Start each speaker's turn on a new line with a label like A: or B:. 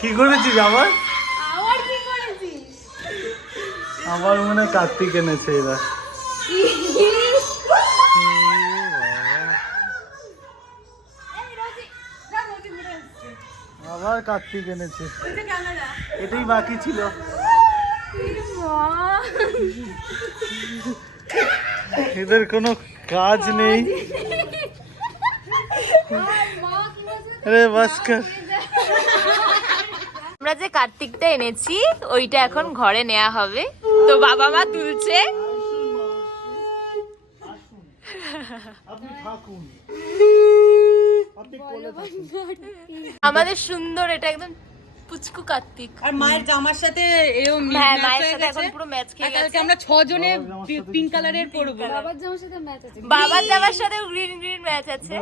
A: কি করেছিস আবার?
B: আবার কি করেছিস?
A: আমার মনে কার্তিক এনেছে এরা আবার কার্তিক এনেছে। এটাই বাকি ছিল। এদের কোনো কাজ নেই। আরে বাস্কার
B: আমরা যে কার্তিকটা এনেছি ওইটা এখন ঘরে নেওয়া হবে। তো বাবা মা তুলছে। আমাদের সুন্দর এটা একদম পুচকু কার্তিক।
C: আর মায়ের জামার সাথে এও
B: হ্যাঁ
C: ম্যাচ
B: মায়ের
C: হয়ে
B: সাথে এখন পুরো ম্যাচ খেয়ে
C: আর কালকে
B: গেছে।
C: আমরা ছজনে
A: বাবার জামার সাথে
C: পিঙ্ক কালারের
B: বাবার জামার সাথে গ্রিন গ্রিন ম্যাচ আছে।